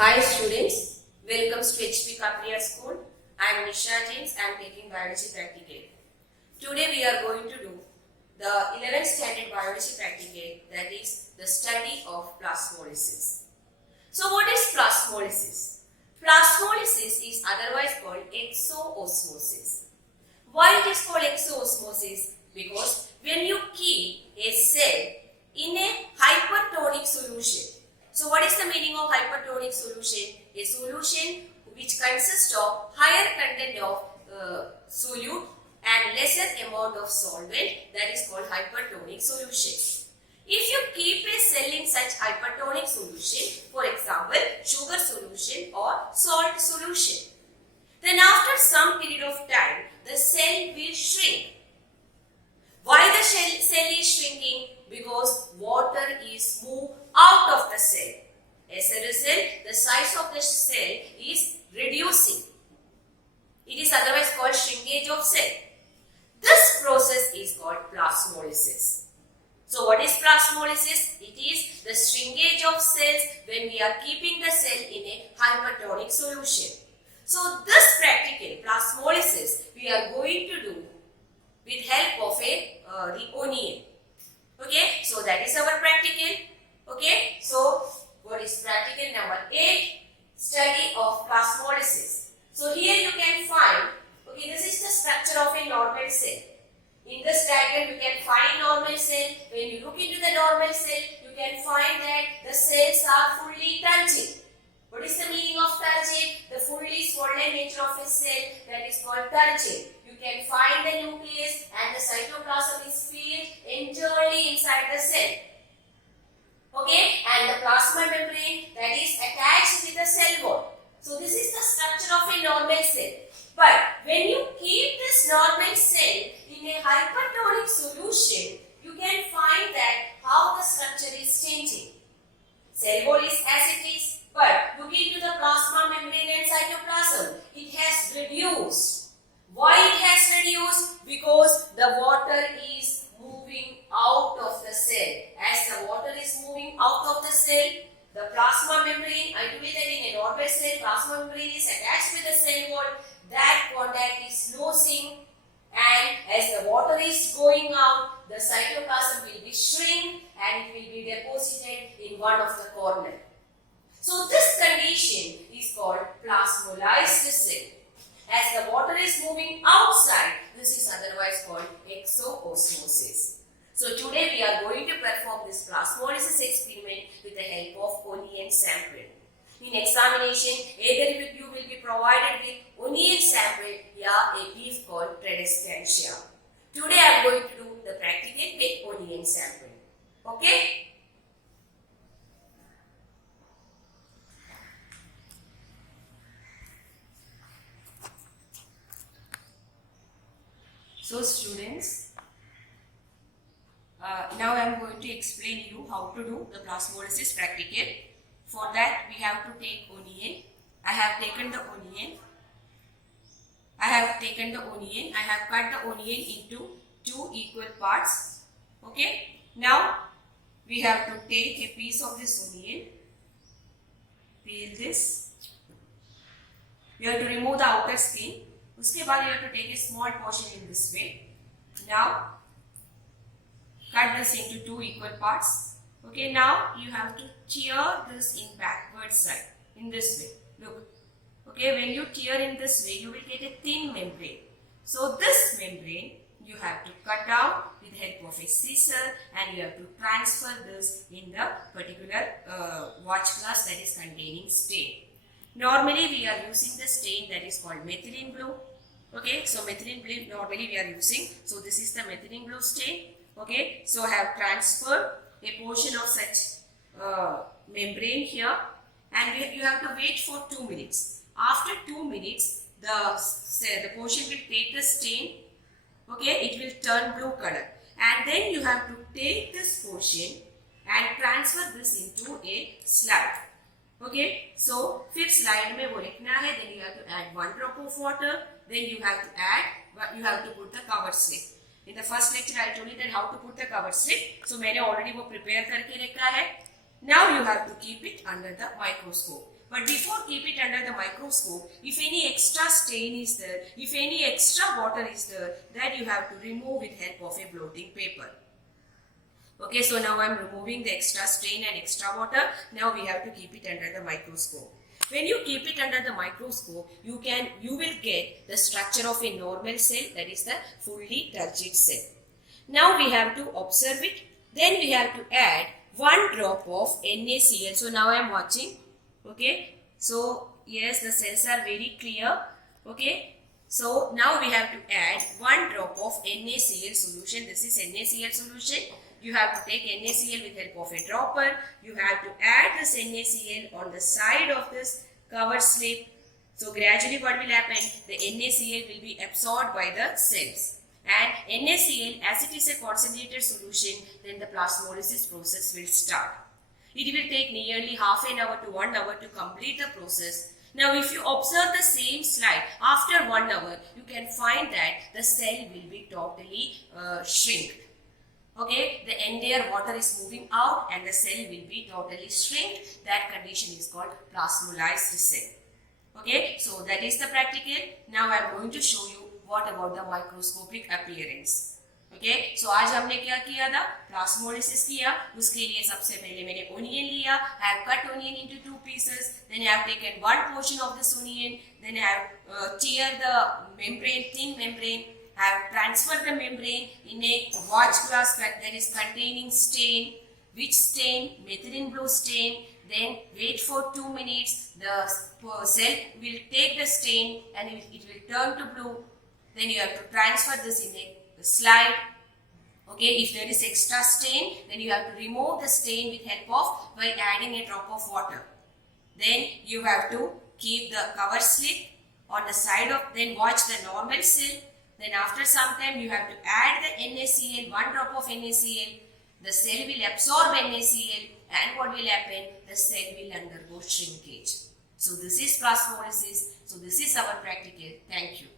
Hi students, welcome to HP Kapriya School. I am Nisha James. I am taking Biology Practical. Today we are going to do the 11th Standard Biology Practical, that is the study of plasmolysis. So what is plasmolysis? Plasmolysis is otherwise called exoosmosis. Why it is called exoosmosis? Because when you keep a cell in a hypertonic solution. So what is the meaning of hypertonic solution? A solution which consists of higher content of solute and lesser amount of solvent, that is called hypertonic solution. If you keep a cell in such hypertonic solution, for example sugar solution or salt solution, then after some period of time the cell will shrink. Why the cell is shrinking? Because water is moved out of the cell. As a result, the size of the cell is reducing. It is otherwise called shrinkage of cell. This process is called plasmolysis. So what is plasmolysis? It is the shrinkage of cells when we are keeping the cell in a hypertonic solution. So this practical plasmolysis we are going to do with help of the onion. Okay, so that is our practical. Okay, so what is practical number 8? Study of plasmolysis. So here you can find, okay, this is the structure of a normal cell. In this diagram you can find normal cell. When you look into the normal cell, you can find that the cells are fully turgid. What is the meaning of turgid? The fully swollen nature of a cell, that is called turgid. You can find the nucleus and the cytoplasm is filled entirely inside the cell. Okay, and the plasma membrane that is attached with the cell wall. So this is the structure of a normal cell. But when you keep this normal cell in a hypertonic solution, you can find that how the structure is changing. Cell wall is as it is, but look into the plasma membrane and cytoplasm. It has reduced. Why it has reduced? Because the water is moving out of the cell. As the water is moving out of the cell, the plasma membrane, I told you that in a normal cell, plasma membrane is attached with the cell wall. That contact is losing, and as the water is going out, the cytoplasm will be shrink and it will be deposited in one of the corner. So this condition is called plasmolyzed cell. As the water is moving outside, this is otherwise called exoosmosis. So today we are going to perform this plasmolysis experiment with the help of onion sample. In examination, either you will be provided with onion sample or a leaf called Tradescantia. Today I am going to do the practical with onion sample. Okay? So students, now I am going to explain you how to do the plasmolysis practical. For that we have to take onion. I have taken the onion. I have cut the onion into 2 equal parts. Okay. Now we have to take a piece of this onion. Peel this. You have to remove the outer skin. Uske baad you have to take a small portion in this way. Now cut this into 2 equal parts. Okay, now you have to tear this in backward side in this way. Look. Okay, when you tear in this way, you will get a thin membrane. So this membrane you have to cut out with the help of a scissor, and you have to transfer this in the particular watch glass that is containing stain. Normally we are using the stain that is called methylene blue. Okay, so methylene blue normally we are using. So this is the methylene blue stain. Okay, so I have transferred a portion of such membrane here, and you have to wait for 2 minutes. After 2 minutes, the portion will take the stain. Okay, it will turn blue color, and then you have to take this portion and transfer this into a slide. Okay, so fifth slide में वो लिखना है. Then you have to add 1 drop of water. Then you have to put the cover slip. In the first lecture I told you that how to put the cover slip. So मैंने already वो prepare करके रखा है. Now you have to keep it under the microscope. But before keep it under the microscope, if any extra stain is there, if any extra water is there, that you have to remove with help of a blotting paper. Okay, so now I am removing the extra stain and extra water. Now we have to keep it under the microscope. When you keep it under the microscope, you will get the structure of a normal cell, that is the fully turgid cell. Now we have to observe it. Then we have to add 1 drop of NaCl. So now I am watching. Okay, so yes, the cells are very clear. Okay, so now we have to add 1 drop of NaCl solution. This is NaCl solution. You have to take NaCl with help of a dropper. You have to add this NaCl on the side of this cover slip. So gradually what will happen? The NaCl will be absorbed by the cells. And NaCl, as it is a concentrated solution, then the plasmolysis process will start. It will take nearly half an hour to 1 hour to complete the process. Now if you observe the same slide, after 1 hour, you can find that the cell will be totally shrink. Okay, the entire water is moving out and the cell will be totally shrink. That condition is called plasmolysed cell. Okay, so that is the practical. Now I am going to show you what about the microscopic appearance. Okay, so आज हमने क्या किया था? Plasmolysis किया. उसके लिए सबसे पहले मैंने onion लिया. I have cut onion into 2 pieces. Then I have taken one portion of this onion. Then I have tear the membrane, thin membrane. I have transferred the membrane in a watch glass that is containing stain. Which stain? Methylene blue stain. Then wait for 2 minutes. The cell will take the stain and it will turn to blue. Then you have to transfer this in a slide. Okay, if there is extra stain, then you have to remove the stain with help of by adding a drop of water. Then you have to keep the cover slip on the side of, then watch the normal cell. Then after some time you have to add the NaCl, 1 drop of NaCl. The cell will absorb NaCl and what will happen? The cell will undergo shrinkage. So this is plasmolysis. So this is our practical. Thank you.